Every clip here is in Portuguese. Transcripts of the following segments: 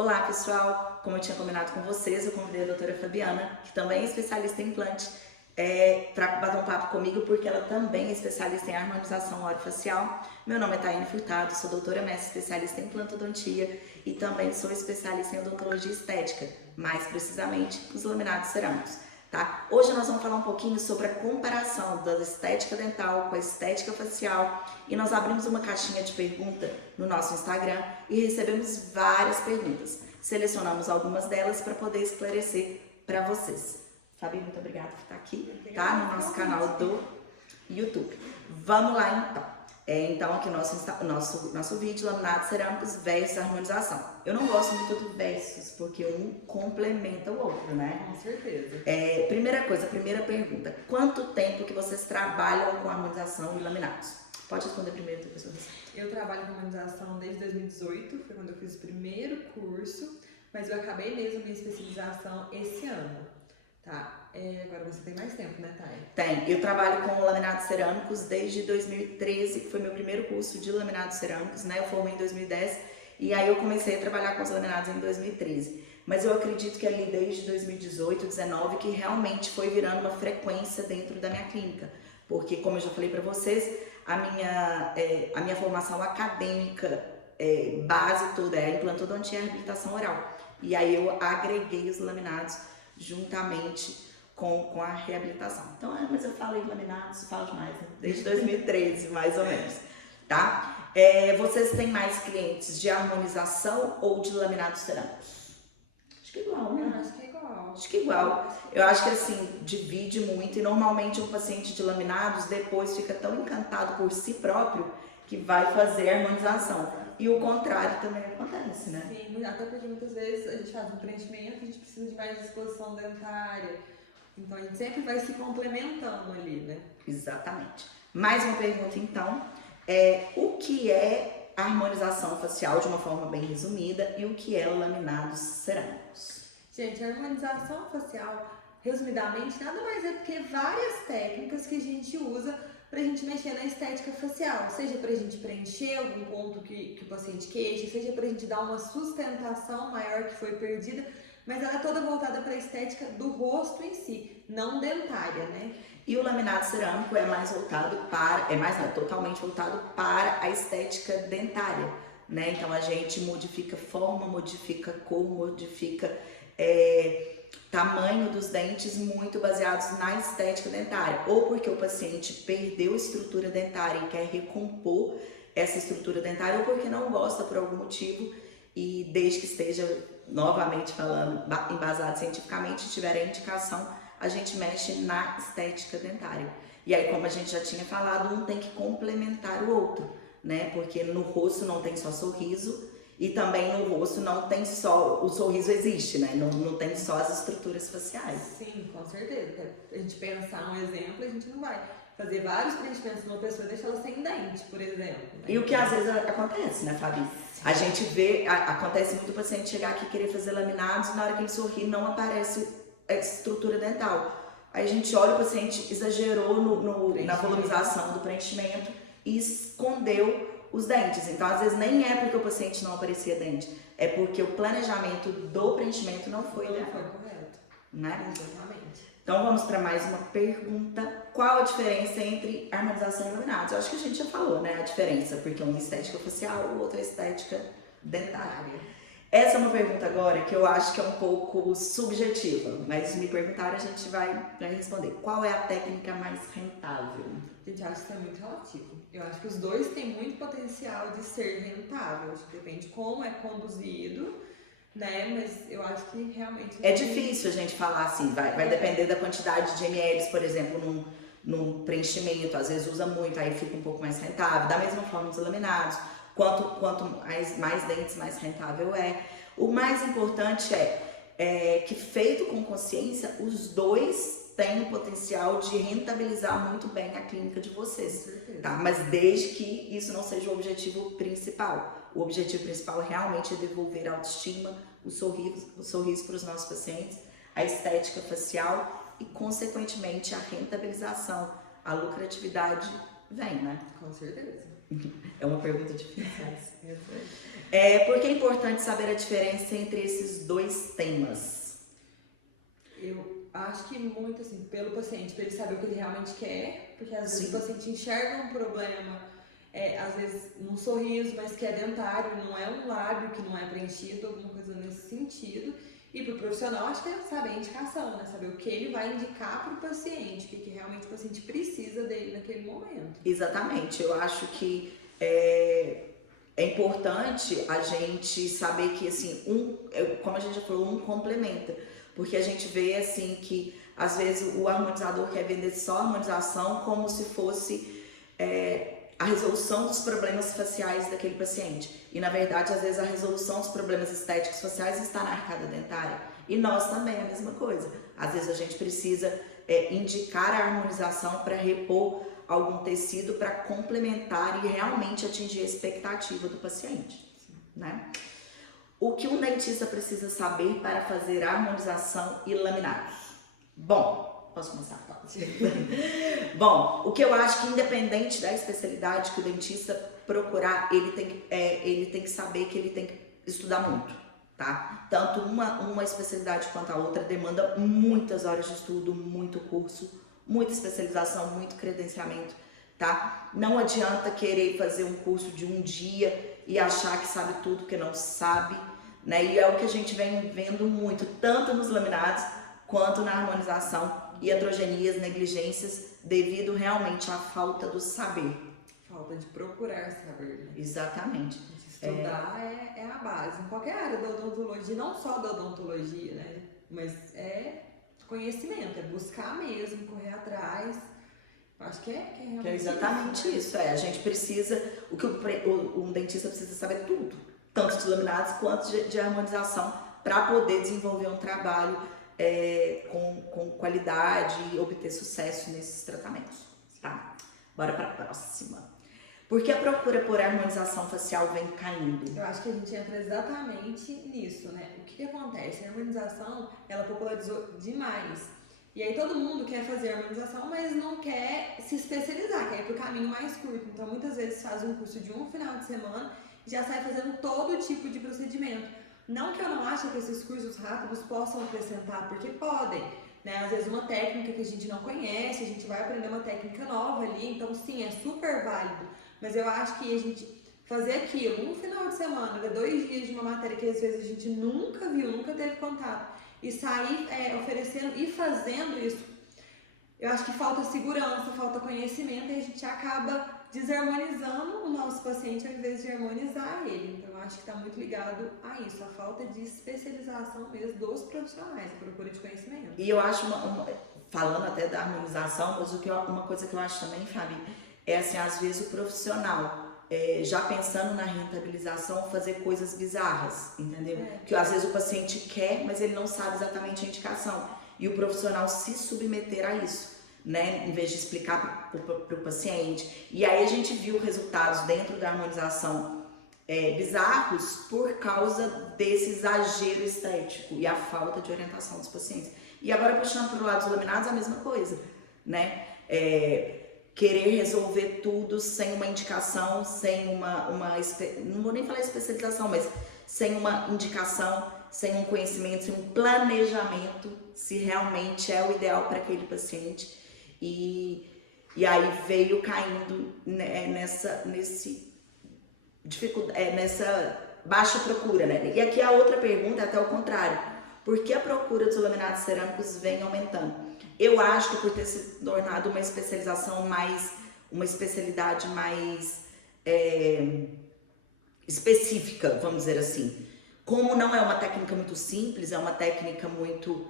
Olá pessoal, como eu tinha combinado com vocês, eu convidei a doutora Fabiana, que também é especialista em implante, para bater um papo comigo, porque ela também é especialista em harmonização orofacial. Meu nome é Taine Furtado, sou doutora mestre especialista em implantodontia e também sou especialista em odontologia estética, mais precisamente os laminados cerâmicos. Tá? Hoje nós vamos falar um pouquinho sobre a comparação da estética dental com a estética facial e nós abrimos uma caixinha de pergunta no nosso Instagram e recebemos várias perguntas. Selecionamos algumas delas para poder esclarecer para vocês. Fabi, muito obrigada por estar aqui, tá? No nosso canal do YouTube. Vamos lá então. Então aqui o nosso vídeo, laminados cerâmicos versus harmonização. Eu não gosto muito do versus, porque um complementa o outro, né? Com certeza. Primeira pergunta. Quanto tempo que vocês trabalham com harmonização e laminados? Pode responder primeiro, depois eu respondo. Eu trabalho com harmonização desde 2018, foi quando eu fiz o primeiro curso, mas eu acabei mesmo minha especialização esse ano, tá? Agora você tem mais tempo, né, Thay? Tem. Eu trabalho com laminados cerâmicos desde 2013, que foi meu primeiro curso de laminados cerâmicos, né? Eu formei em 2010 e aí eu comecei a trabalhar com os laminados em 2013. Mas eu acredito que ali desde 2018, 2019, que realmente foi virando uma frequência dentro da minha clínica. Porque, como eu já falei para vocês, a minha formação acadêmica, base toda é a implantodontia e a reabilitação oral. E aí eu agreguei os laminados juntamente com a reabilitação. Então, mas eu falo em laminados, falo demais, né? Desde 2013, mais ou menos, tá? Vocês têm mais clientes de harmonização ou de laminados cerâmicos? Acho que é igual, né? Acho que é igual. Acho que é igual. Eu acho que assim, divide muito e normalmente um paciente de laminados depois fica tão encantado por si próprio que vai fazer a harmonização. E o contrário também acontece, né? Sim, até porque muitas vezes a gente faz um preenchimento, a gente precisa de mais disposição dentária. Então a gente sempre vai se complementando ali, né? Exatamente. Mais uma pergunta então. O que é harmonização facial de uma forma bem resumida e o que é laminados cerâmicos? Gente, a harmonização facial, resumidamente, nada mais é do que várias técnicas que a gente usa pra gente mexer na estética facial, seja pra gente preencher algum ponto que o paciente queixa, seja pra gente dar uma sustentação maior que foi perdida, mas ela é toda voltada para a estética do rosto em si, não dentária, né? E o laminado cerâmico é mais voltado totalmente voltado para a estética dentária, né? Então a gente modifica forma, modifica cor, modifica tamanho dos dentes muito baseados na estética dentária, ou porque o paciente perdeu estrutura dentária e quer recompor essa estrutura dentária, ou porque não gosta por algum motivo e desde que esteja, novamente falando, embasado cientificamente, tiver a indicação, a gente mexe na estética dentária. E aí, como a gente já tinha falado, um tem que complementar o outro, né? Porque no rosto não tem só sorriso e também no rosto não tem só, o sorriso existe, né? Não tem só as estruturas faciais. Sim, com certeza. A gente pensar um exemplo, a gente não vai fazer vários preenchimentos numa pessoa e deixar ela sem dente, por exemplo. Né? E o que às vezes acontece, né, Fabi? A gente vê, acontece muito o paciente chegar aqui e querer fazer laminados e na hora que ele sorri não aparece a estrutura dental. Aí a gente olha, o paciente exagerou na volumização do preenchimento e escondeu os dentes. Então, às vezes, nem é porque o paciente não aparecia dente, é porque o planejamento do preenchimento não foi correto. Né? Exatamente. Então, vamos para mais uma pergunta. Qual a diferença entre harmonização e laminados? Eu acho que a gente já falou, né? A diferença, porque um é estética facial, o outro é estética dentária. Essa é uma pergunta agora que eu acho que é um pouco subjetiva, mas me perguntaram, a gente vai responder. Qual é a técnica mais rentável? Gente, acho que isso é muito relativo. Eu acho que os dois têm muito potencial de ser rentável. Acho que depende de como é conduzido, né? Mas eu acho que realmente... É difícil a gente falar assim, vai depender da quantidade de ml, por exemplo, num preenchimento, às vezes usa muito, aí fica um pouco mais rentável. Da mesma forma os laminados. Quanto mais dentes, mais rentável é. O mais importante é que, feito com consciência, os dois têm o potencial de rentabilizar muito bem a clínica de vocês. Tá? Mas desde que isso não seja o objetivo principal. O objetivo principal realmente é devolver a autoestima, o sorriso para os nossos pacientes, a estética facial e, consequentemente, a rentabilização, a lucratividade vem, né? Com certeza. É uma pergunta difícil. É, Por que é importante saber a diferença entre esses dois temas? eu acho que muito assim, pelo paciente, para ele saber o que ele realmente quer, porque às vezes Sim. o paciente enxerga um problema, às vezes num sorriso, mas que é dentário, não é um lábio que não é preenchido, alguma coisa nesse sentido. E para o profissional, acho que é saber a indicação, né? Saber o que ele vai indicar para o paciente, o que realmente o paciente precisa dele naquele momento. Exatamente, eu acho que é importante a gente saber que, assim, como a gente já falou, um complementa. Porque a gente vê, assim, que às vezes o harmonizador quer vender só a harmonização como se fosse a resolução dos problemas faciais daquele paciente. E, na verdade, às vezes a resolução dos problemas estéticos faciais está na arcada dentária. E nós também é a mesma coisa. Às vezes a gente precisa indicar a harmonização para repor algum tecido para complementar e realmente atingir a expectativa do paciente, né? O que um dentista precisa saber para fazer harmonização e laminados? Bom, posso começar? Bom, o que eu acho que independente da especialidade que o dentista procurar, ele tem que saber que ele tem que estudar muito, tá? Tanto uma especialidade quanto a outra demanda muitas horas de estudo, muito curso, muita especialização, muito credenciamento, tá? Não adianta querer fazer um curso de um dia e achar que sabe tudo que não sabe, né? E é o que a gente vem vendo muito, tanto nos laminados quanto na harmonização e heterogenias, negligências, devido realmente à falta do saber. Falta de procurar saber, né? Exatamente. Estudar é a base, em qualquer área da odontologia, não só da odontologia, né? Mas é conhecimento, é buscar mesmo, correr atrás. Acho que é realmente Que é exatamente isso. A gente precisa, um dentista precisa saber tudo, tanto de laminados quanto de harmonização, para poder desenvolver um trabalho com qualidade e obter sucesso nesses tratamentos. Tá? Bora para a próxima. Por que a procura por harmonização facial vem caindo? Eu acho que a gente entra exatamente nisso, né? O que acontece? A harmonização, ela popularizou demais. E aí todo mundo quer fazer harmonização, mas não quer se especializar, quer ir pro caminho mais curto. Então muitas vezes faz um curso de um final de semana e já sai fazendo todo tipo de procedimento. Não que eu não ache que esses cursos rápidos possam acrescentar, porque podem, né? Às vezes uma técnica que a gente não conhece, a gente vai aprender uma técnica nova ali, então sim, é super válido. Mas eu acho que a gente fazer aquilo um final de semana, 2 dias de uma matéria que às vezes a gente nunca viu, nunca teve contato, e sair oferecendo e fazendo isso, eu acho que falta segurança, falta conhecimento, e a gente acaba desarmonizando o nosso paciente ao invés de harmonizar ele. Então eu acho que está muito ligado a isso, a falta de especialização mesmo dos profissionais, a procura de conhecimento. E eu acho, falando até da harmonização, mas uma coisa que eu acho também, Fabi, é assim, às vezes o profissional, já pensando na rentabilização, fazer coisas bizarras, entendeu? Que às vezes o paciente quer, mas ele não sabe exatamente a indicação. E o profissional se submeter a isso, né? Em vez de explicar para o paciente. E aí a gente viu resultados dentro da harmonização bizarros por causa desse exagero estético e a falta de orientação dos pacientes. E agora, puxando para o lado dos laminados, a mesma coisa, né? Querer resolver tudo sem uma indicação, sem não vou nem falar especialização, mas sem uma indicação, sem um conhecimento, sem um planejamento, se realmente é o ideal para aquele paciente. E aí veio caindo nessa baixa procura, né? E aqui a outra pergunta é até o contrário. Por que a procura dos laminados cerâmicos vem aumentando? Eu acho que por ter se tornado uma especialidade mais específica, vamos dizer assim. Como não é uma técnica muito simples, é uma técnica muito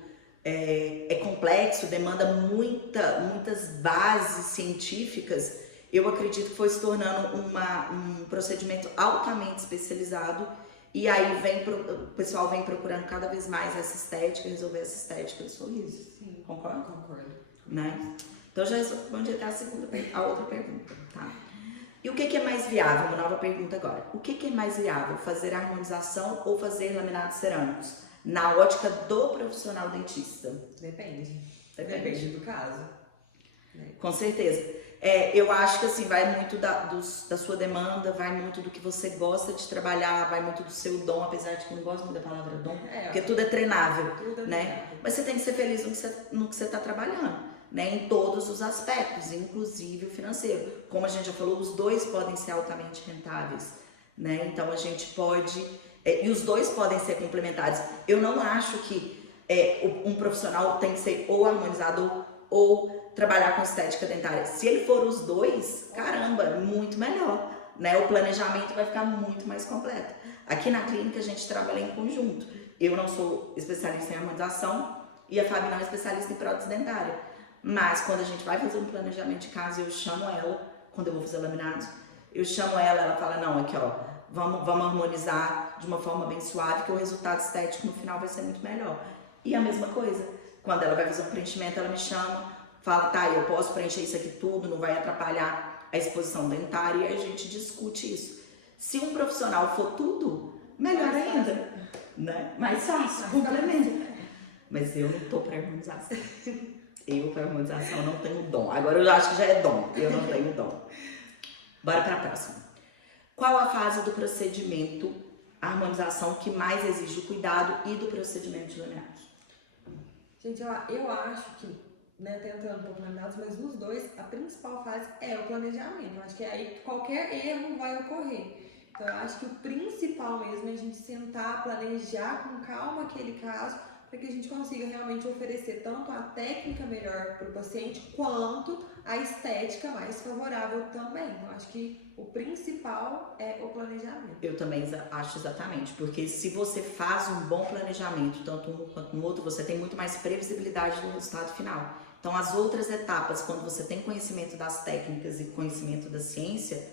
complexo, demanda muitas bases científicas, eu acredito que foi se tornando um procedimento altamente especializado. E aí o pessoal vem procurando cada vez mais essa estética, resolver essa estética do sorriso. Sim, concorda? Concordo. Né? Então já respondi até a outra pergunta, tá? E o que é mais viável? Uma nova pergunta agora. O que é mais viável? Fazer harmonização ou fazer laminados cerâmicos? Na ótica do profissional dentista. Depende do caso. Com certeza. Eu acho que assim, vai muito da sua demanda, vai muito do que você gosta de trabalhar, vai muito do seu dom, apesar de que eu não gosto muito da palavra dom, porque tudo é treinável, Tudo é né? treinável. Mas você tem que ser feliz no que você está trabalhando, né? Em todos os aspectos, inclusive o financeiro. Como a gente já falou, os dois podem ser altamente rentáveis, né? Então a gente pode... e os dois podem ser complementares. Eu não acho que um profissional tem que ser ou harmonizador ou trabalhar com estética dentária. Se ele for os dois, caramba, muito melhor, né? O planejamento vai ficar muito mais completo. Aqui na clínica a gente trabalha em conjunto. Eu não sou especialista em harmonização e a Fabi não é especialista em prótese dentária. Mas quando a gente vai fazer um planejamento de casa, eu chamo ela, quando eu vou fazer laminados, eu chamo ela fala, não, aqui ó, vamos harmonizar de uma forma bem suave, que o resultado estético no final vai ser muito melhor. E a mesma coisa, quando ela vai fazer um preenchimento, ela me chama, fala, tá, eu posso preencher isso aqui tudo, não vai atrapalhar a exposição dentária, e a gente discute isso. Se um profissional for tudo, melhor ainda, né? Mais fácil, complemento. Mas eu não tô pra harmonização. Eu pra harmonização não tenho dom. Agora eu acho que já é dom, eu não tenho dom. Bora pra próxima. Qual a fase do procedimento, a harmonização, que mais exige o cuidado e do procedimento de laminados? Gente, eu acho que, né, tentando um pouco laminados, mas nos dois, a principal fase é o planejamento. Eu acho que é aí que qualquer erro vai ocorrer. Então, eu acho que o principal mesmo é a gente sentar, planejar com calma aquele caso, para que a gente consiga realmente oferecer tanto a técnica melhor para o paciente, quanto a estética mais favorável também. Então, acho que o principal é o planejamento. Eu também acho exatamente, porque se você faz um bom planejamento, tanto um quanto no outro, você tem muito mais previsibilidade do resultado final. Então, as outras etapas, quando você tem conhecimento das técnicas e conhecimento da ciência,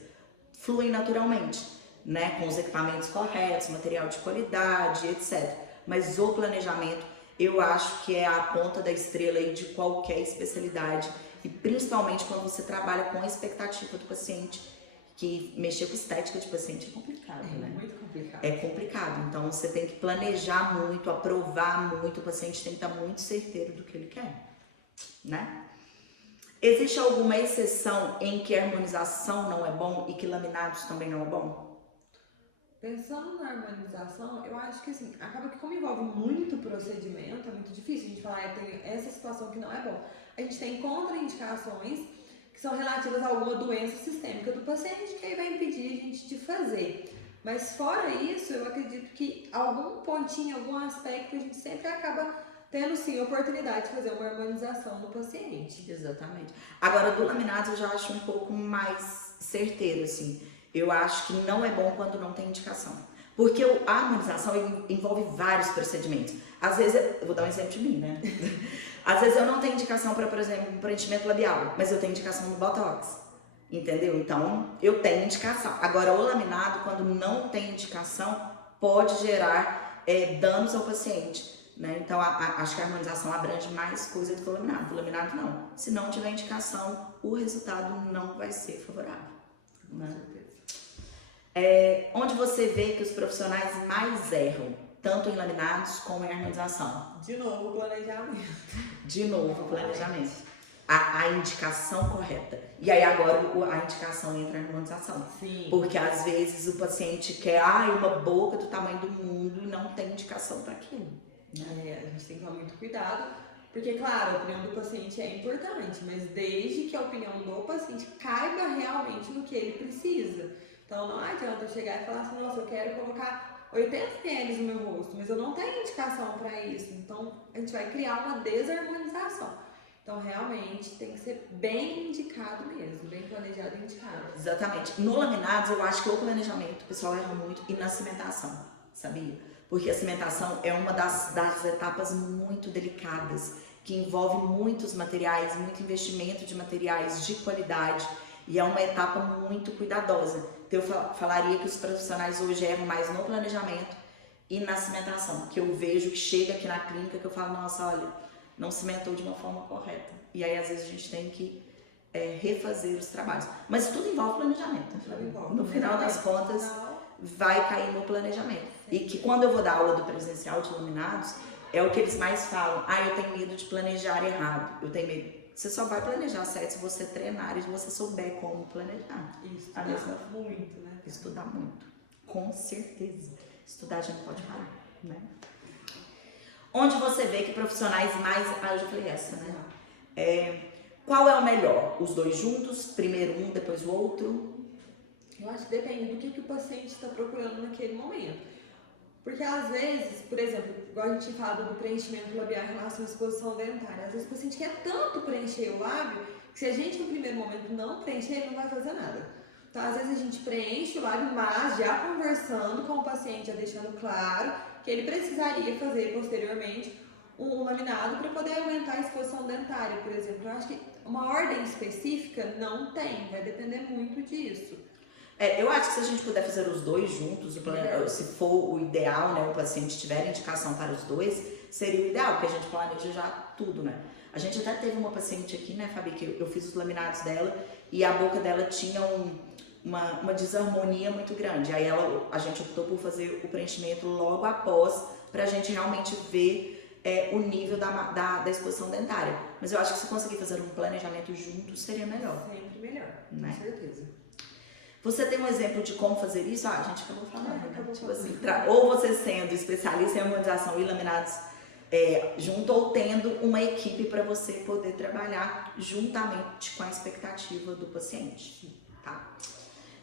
fluem naturalmente, né? Com os equipamentos corretos, material de qualidade, etc. Mas o planejamento, eu acho que é a ponta da estrela aí de qualquer especialidade, e principalmente quando você trabalha com a expectativa do paciente, que mexer com estética de paciente é complicado, né? É muito complicado. É complicado, então você tem que planejar muito, aprovar muito, o paciente tem que estar muito certeiro do que ele quer, né? Existe alguma exceção em que a harmonização não é bom e que laminados também não é bom? Pensando na harmonização, eu acho que assim, acaba que como envolve muito procedimento, é muito difícil a gente falar, tem essa situação que não é bom. A gente tem contraindicações que são relativas a alguma doença sistêmica do paciente, que aí vai impedir a gente de fazer. Mas fora isso, eu acredito que algum pontinho, algum aspecto, a gente sempre acaba tendo sim a oportunidade de fazer uma harmonização no paciente. Exatamente. Agora, do laminados eu já acho um pouco mais certeiro, assim. Eu acho que não é bom quando não tem indicação. Porque a harmonização envolve vários procedimentos. Às vezes, eu vou dar um exemplo de mim, né? Às vezes eu não tenho indicação para, por exemplo, um preenchimento labial, mas eu tenho indicação no Botox. Entendeu? Então, eu tenho indicação. Agora, o laminado, quando não tem indicação, pode gerar danos ao paciente, né? Então, acho que a harmonização abrange mais coisa do que o laminado. O laminado, não. Se não tiver indicação, o resultado não vai ser favorável, né? Onde você vê que os profissionais mais erram, tanto em laminados como em harmonização? De novo, planejamento. De novo, planejamento. A indicação correta. E aí agora a indicação entra na harmonização. Sim. Porque às vezes o paciente quer uma boca do tamanho do mundo e não tem indicação para aquilo, né? A gente tem que tomar muito cuidado, porque claro, a opinião do paciente é importante, mas desde que a opinião do paciente caiba realmente no que ele precisa. Então não adianta eu chegar e falar assim, nossa, eu quero colocar 80 ml no meu rosto, mas eu não tenho indicação para isso. Então a gente vai criar uma desarmonização. Então realmente tem que ser bem indicado mesmo, bem planejado e indicado. Exatamente. No laminados eu acho que o planejamento, o pessoal erra muito, e na cimentação, sabia? Porque a cimentação é uma das etapas muito delicadas, que envolve muitos materiais, muito investimento de materiais de qualidade, e é uma etapa muito cuidadosa. Então eu falaria que os profissionais hoje erram mais no planejamento e na cimentação, que eu vejo que chega aqui na clínica que eu falo, nossa, olha, não cimentou de uma forma correta. E aí às vezes a gente tem que refazer os trabalhos. Mas tudo envolve planejamento. No final das contas, vai cair no planejamento. E que quando eu vou dar aula do presencial de laminados, é o que eles mais falam. Eu tenho medo de planejar errado. Eu tenho medo. Você só vai planejar certo se você treinar e se você souber como planejar. Isso, A mesma muito, né? Estudar muito, com certeza. Estudar já não pode parar, né? Onde você vê que profissionais mais... Ah, eu já falei essa, né? Qual é o melhor? Os dois juntos? Primeiro um, depois o outro? Eu acho que depende do que o paciente está procurando naquele momento. Porque às vezes, por exemplo, igual a gente fala do preenchimento labial em relação à exposição dentária, às vezes o paciente quer tanto preencher o lábio que se a gente no primeiro momento não preencher, ele não vai fazer nada. Então, às vezes a gente preenche o lábio, mas já conversando com o paciente, já deixando claro que ele precisaria fazer posteriormente um laminado para poder aumentar a exposição dentária, por exemplo. Eu acho que uma ordem específica não tem, vai depender muito disso. Eu acho que se a gente puder fazer os dois juntos, se for o ideal, né, o paciente tiver indicação para os dois, seria o ideal, porque a gente planeja já tudo, né? A gente até teve uma paciente aqui, né, Fabi, que eu fiz os laminados dela e a boca dela tinha uma desarmonia muito grande. Aí a gente optou por fazer o preenchimento logo após, pra gente realmente ver o nível da exposição dentária. Mas eu acho que se conseguir fazer um planejamento junto, seria melhor. Sempre melhor, né? Com certeza. Você tem um exemplo de como fazer isso? A gente acabou falando, né? Tipo assim, ou você sendo especialista em harmonização e laminados junto, ou tendo uma equipe para você poder trabalhar juntamente com a expectativa do paciente, tá?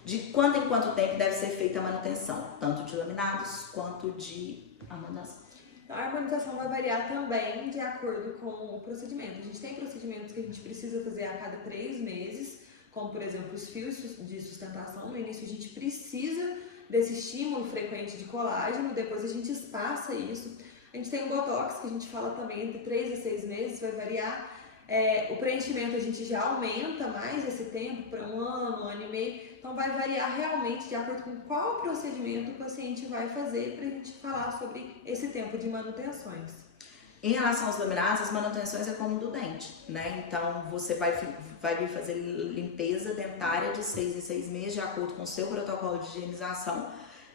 De quanto em quanto tempo deve ser feita a manutenção, tanto de laminados quanto de harmonização? A harmonização vai variar também de acordo com o procedimento. A gente tem procedimentos que a gente precisa fazer a cada 3 meses, como por exemplo os fios de sustentação. No início a gente precisa desse estímulo frequente de colágeno, depois a gente espaça isso. A gente tem o botox, que a gente fala também entre 3 a 6 meses, vai variar. O preenchimento a gente já aumenta mais esse tempo para 1 ano, 1 ano e meio. Então vai variar realmente de acordo com qual procedimento o paciente vai fazer, para a gente falar sobre esse tempo de manutenções. Em relação aos laminados, as manutenções é como do dente, né? Então você vai vir fazer limpeza dentária de 6 em 6 meses, de acordo com o seu protocolo de higienização,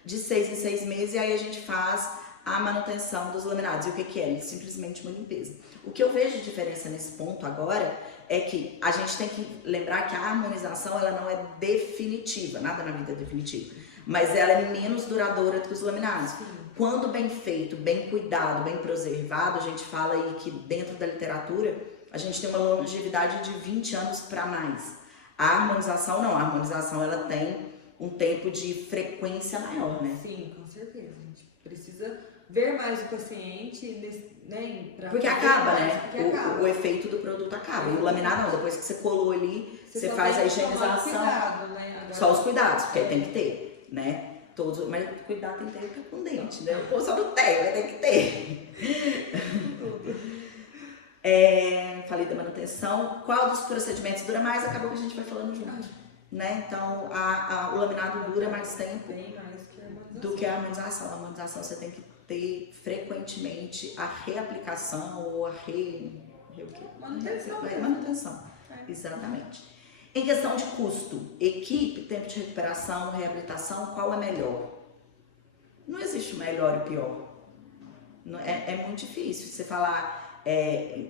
de 6 em 6 meses, e aí a gente faz a manutenção dos laminados. E o que é? Simplesmente uma limpeza. O que eu vejo de diferença nesse ponto agora é que a gente tem que lembrar que a harmonização ela não é definitiva, nada na vida é definitivo, mas ela é menos duradoura do que os laminados. Quando bem feito, bem cuidado, bem preservado, a gente fala aí que dentro da literatura a gente tem uma longevidade de 20 anos para mais. A harmonização não, a harmonização ela tem um tempo de frequência maior, né? Sim, com certeza. A gente precisa ver mais o paciente, né? Porque acaba, né? O efeito do produto acaba. E o laminado não, depois que você colou ali, você faz a higienização. Cuidado, né? Só os cuidados, porque tem que ter, né? Mas cuidar tem que ter com dente, né? O povo só não tem, mas tem que ter. Falei da manutenção. Qual dos procedimentos dura mais? Acabou que a gente vai falando junto, né? Então, o laminado dura mais tempo do que a harmonização. A harmonização você tem que ter frequentemente a reaplicação ou a manutenção. Exatamente. Em questão de custo, equipe, tempo de recuperação, reabilitação, qual é melhor? Não existe melhor e pior. É muito difícil você falar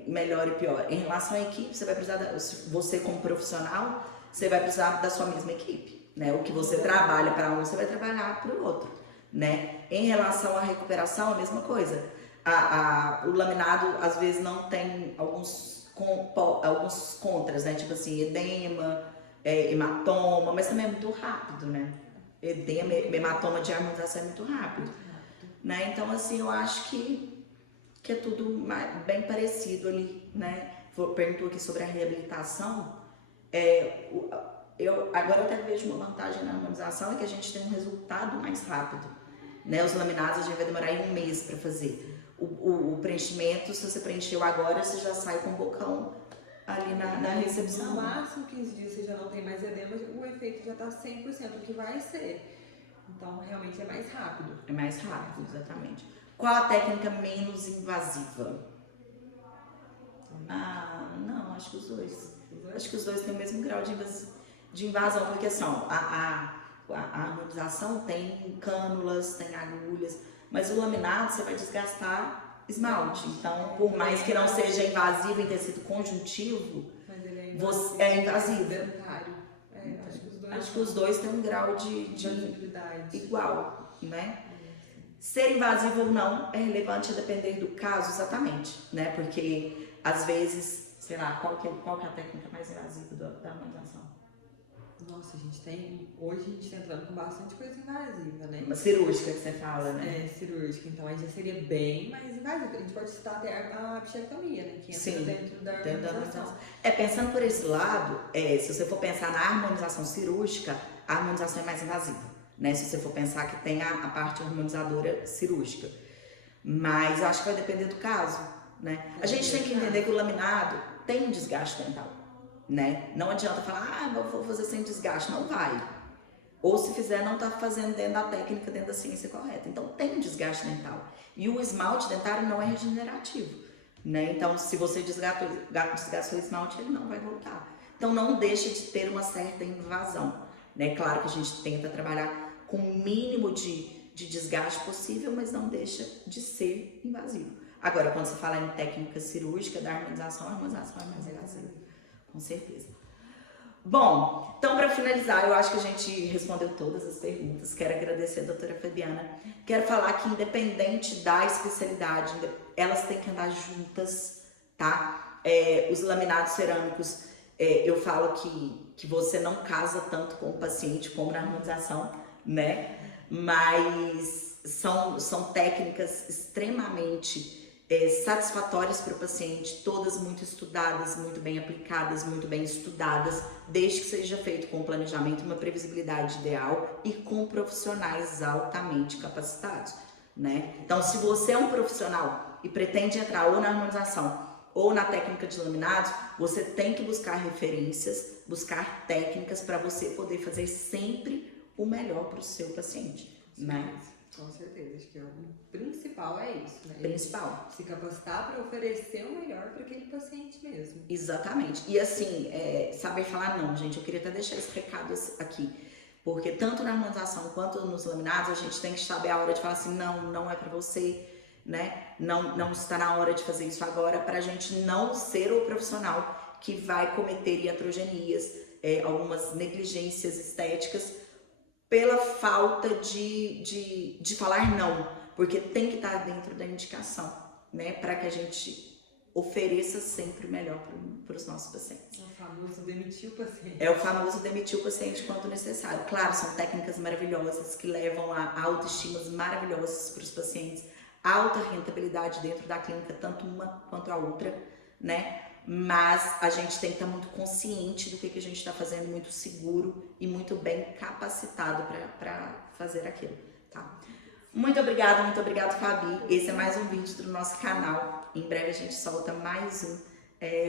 melhor e pior. Em relação à equipe, você vai precisar, você como profissional, você vai precisar da sua mesma equipe, né? O que você trabalha para um, você vai trabalhar para o outro, né? Em relação à recuperação, a mesma coisa. O laminado, às vezes, não tem alguns contras, né? Tipo assim, edema, hematoma, mas também é muito rápido, né? Edema, hematoma de harmonização é muito rápido, né? Então, assim, eu acho que é tudo bem parecido ali, né? Perguntou aqui sobre a reabilitação. Agora eu até vejo uma vantagem na harmonização, é que a gente tem um resultado mais rápido, né? Os laminados a gente vai demorar aí 1 mês para fazer. O preenchimento, se você preencheu agora, você já sai com o bocão ali na recepção. No máximo 15 dias você já não tem mais edema, o efeito já está 100%, o que vai ser. Então, realmente é mais rápido. É mais rápido, exatamente. Qual a técnica menos invasiva? Não, acho que os dois. Acho que os dois têm o mesmo grau de invasão, porque assim, a harmonização tem cânulas, tem agulhas, mas o laminado você vai desgastar esmalte. Então, por mais que não seja invasivo em tecido conjuntivo, é invasivo. Dentário. Acho que os dois têm um grau de igual, né? Ser invasivo ou não é relevante a depender do caso, exatamente, né? Porque às vezes, sei lá, qual que é a técnica mais invasiva da harmonização? Nossa, hoje a gente tá entrando com bastante coisa invasiva, né? Uma cirúrgica que você fala, né? É, cirúrgica, então aí já seria bem mais invasiva. A gente pode citar até a bichectomia, né? Que entra dentro da harmonização. Pensando por esse lado, se você for pensar na harmonização cirúrgica, a harmonização é mais invasiva, né? Se você for pensar que tem a parte harmonizadora cirúrgica. Mas acho que vai depender do caso, né? A gente tem que entender que o laminado tem um desgaste dental, né? Não adianta falar, vou fazer sem desgaste. Não vai. Ou se fizer, não está fazendo dentro da técnica, dentro da ciência correta. Então tem um desgaste dental. E o esmalte dentário não é regenerativo, né? Então se você desgastou o esmalte, ele não vai voltar. Então não deixa de ter uma certa invasão, né? Claro que a gente tenta trabalhar com o mínimo de desgaste possível, mas não deixa de ser invasivo. Agora, quando você fala em técnica cirúrgica da harmonização, a harmonização é mais invasiva, com certeza. Bom, então para finalizar, eu acho que a gente respondeu todas as perguntas. Quero agradecer a doutora Fabiana. Quero falar que independente da especialidade, elas têm que andar juntas, tá? Os laminados cerâmicos, eu falo que você não casa tanto com o paciente como na harmonização, né? Mas são técnicas extremamente satisfatórias para o paciente, todas muito estudadas, muito bem aplicadas, muito bem estudadas, desde que seja feito com planejamento, uma previsibilidade ideal e com profissionais altamente capacitados, né? Então, se você é um profissional e pretende entrar ou na harmonização ou na técnica de laminados, você tem que buscar referências, buscar técnicas para você poder fazer sempre o melhor para o seu paciente, né? Com certeza, acho que o principal é isso, né? Principal. Se capacitar para oferecer o melhor para aquele paciente mesmo. Exatamente. E assim, saber falar não, gente, eu queria até deixar esse recado aqui. Porque tanto na harmonização quanto nos laminados, a gente tem que saber a hora de falar assim, não é para você, né? Não está na hora de fazer isso agora, para a gente não ser o profissional que vai cometer iatrogenias, algumas negligências estéticas, pela falta de falar não, porque tem que estar dentro da indicação, né, para que a gente ofereça sempre o melhor para os nossos pacientes. É o famoso demitir o paciente. É o famoso demitir o paciente quanto necessário. Claro, são técnicas maravilhosas que levam a autoestimas maravilhosas para os pacientes, alta rentabilidade dentro da clínica, tanto uma quanto a outra, né? Mas a gente tem que estar muito consciente do que a gente está fazendo, muito seguro e muito bem capacitado para fazer aquilo, tá? Muito obrigada, Fabi. Esse é mais um vídeo do nosso canal. Em breve a gente solta mais um.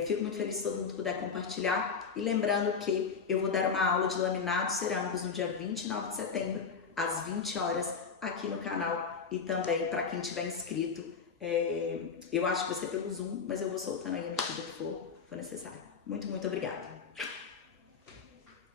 Fico muito feliz se todo mundo puder compartilhar. E lembrando que eu vou dar uma aula de laminados cerâmicos no dia 29 de setembro, às 20 horas, aqui no canal. E também para quem tiver inscrito, eu acho que vai ser pelo Zoom, mas eu vou soltando aí a medida que for necessário. Muito obrigada.